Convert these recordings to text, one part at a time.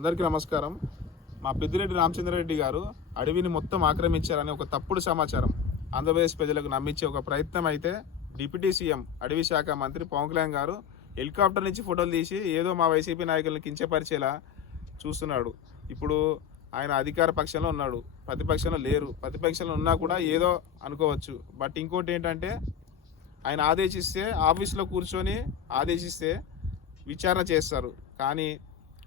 అందరికీ నమస్కారం. మా పెద్దిరెడ్డి రామచంద్రారెడ్డి గారు అడవిని మొత్తం ఆక్రమించారని ఒక తప్పుడు సమాచారం ఆంధ్రప్రదేశ్ ప్రజలకు నమ్మించే ఒక ప్రయత్నం అయితే డిప్యూటీ సీఎం అడవి శాఖ మంత్రి పవన్ కళ్యాణ్ గారు హెలికాప్టర్ నుంచి ఫోటోలు తీసి ఏదో మా వైసీపీ నాయకులను కించపరిచేలా చూస్తున్నాడు. ఇప్పుడు ఆయన అధికార పక్షంలో ఉన్నాడు, ప్రతిపక్షంలో లేరు. ప్రతిపక్షంలో ఉన్నా కూడా ఏదో అనుకోవచ్చు. బట్ ఇంకోటి ఏంటంటే ఆయన ఆదేశిస్తే ఆఫీస్లో కూర్చొని ఆదేశిస్తే విచారణ చేస్తారు. కానీ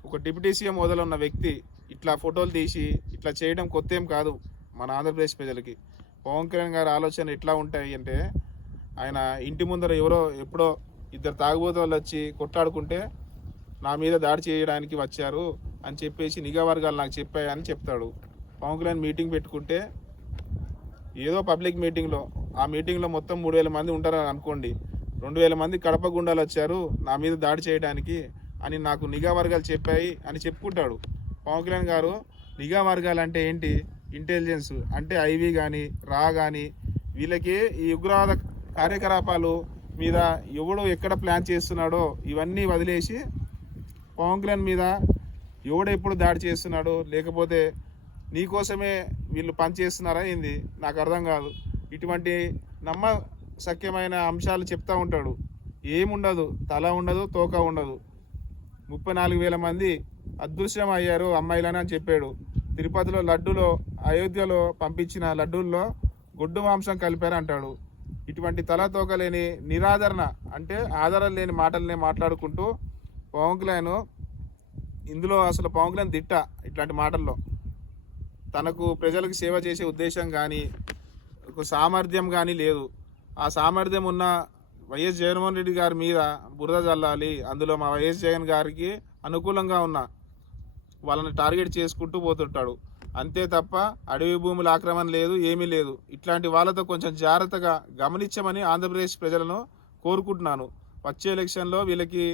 ఒక డిప్యూటీ సీఎం హోదాలో ఉన్న వ్యక్తి ఇట్లా ఫోటోలు తీసి ఇట్లా చేయడం కొత్త ఏం కాదు మన ఆంధ్రప్రదేశ్ ప్రజలకి. పవన్ కళ్యాణ్ గారి ఆలోచన ఎట్లా ఉంటాయి అంటే, ఆయన ఇంటి ముందర ఎవరో ఎప్పుడో ఇద్దరు తాగుబోతులు వచ్చి కొట్లాడుకుంటే నా మీద దాడి చేయడానికి వచ్చారు అని చెప్పేసి నిఘా వర్గాలు నాకు చెప్పాయని చెప్తాడు. పవన్ కళ్యాణ్ మీటింగ్ పెట్టుకుంటే ఏదో పబ్లిక్ మీటింగ్లో, ఆ మీటింగ్లో మొత్తం 3,000 మంది ఉంటారని అనుకోండి, 2,000 మంది కడప గుండాలు వచ్చారు నా మీద దాడి చేయడానికి అని నాకు నిఘా వర్గాలు చెప్పాయి అని చెప్పుకుంటాడు. పవన్ కళ్యాణ్ గారు నిఘా వర్గాలు అంటే ఏంటి? ఇంటెలిజెన్స్ అంటే ఐవి కానీ రా కానీ వీళ్ళకి ఈ ఉగ్రవాద కార్యకలాపాలు మీద ఎవడో ఎక్కడ ప్లాన్ చేస్తున్నాడో ఇవన్నీ వదిలేసి పవన్ కళ్యాణ్ మీద ఎవడో ఎప్పుడు దాడి చేస్తున్నాడో, లేకపోతే నీకోసమే వీళ్ళు పనిచేస్తున్నారా ఏంది నాకు అర్థం కాదు. ఇటువంటి నమ్మశక్యమైన అంశాలు చెప్తూ ఉంటాడు. ఏముండదు, తల ఉండదు, తోక ఉండదు. 34,000 మంది అదృశ్యం అయ్యారు అమ్మాయిలని అని చెప్పాడు. తిరుపతిలో లడ్డూలో, అయోధ్యలో పంపించిన లడ్డూల్లో గొడ్డు మాంసం కలిపారు అంటాడు. ఇటువంటి తలతోక లేని నిరాదరణ అంటే ఆధారం లేని మాటలనే మాట్లాడుకుంటూ పవన్ కళ్యాణ్ ఇందులో అసలు పవన్ కళ్యాణ్ దిట్ట. ఇట్లాంటి మాటల్లో తనకు ప్రజలకు సేవ చేసే ఉద్దేశం కానీ ఒక సామర్థ్యం కానీ లేదు. ఆ సామర్థ్యం ఉన్న వైఎస్ జగన్మోహన్ రెడ్డి గారి మీద బురద చల్లాలి, అందులో మా వైఎస్ జగన్ గారికి అనుకూలంగా ఉన్న వాళ్ళని టార్గెట్ చేసుకుంటూ పోతుంటాడు. అంతే తప్ప అడవి భూముల ఆక్రమణ లేదు, ఏమీ లేదు. ఇట్లాంటి వాళ్ళతో కొంచెం జాగ్రత్తగా గమనించమని ఆంధ్రప్రదేశ్ ప్రజలను కోరుకుంటున్నాను. వచ్చే ఎలక్షన్లో వీళ్ళకి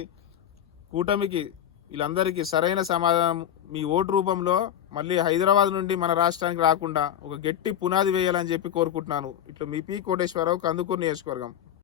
కూటమికి వీళ్ళందరికీ సరైన సమాధానం మీ ఓటు రూపంలో మళ్ళీ హైదరాబాద్ నుండి మన రాష్ట్రానికి రాకుండా ఒక గట్టి పునాది వేయాలని చెప్పి కోరుకుంటున్నాను. ఇట్లా మీ పి కోటేశ్వరరావు, కందుకూరు నియోజకవర్గం.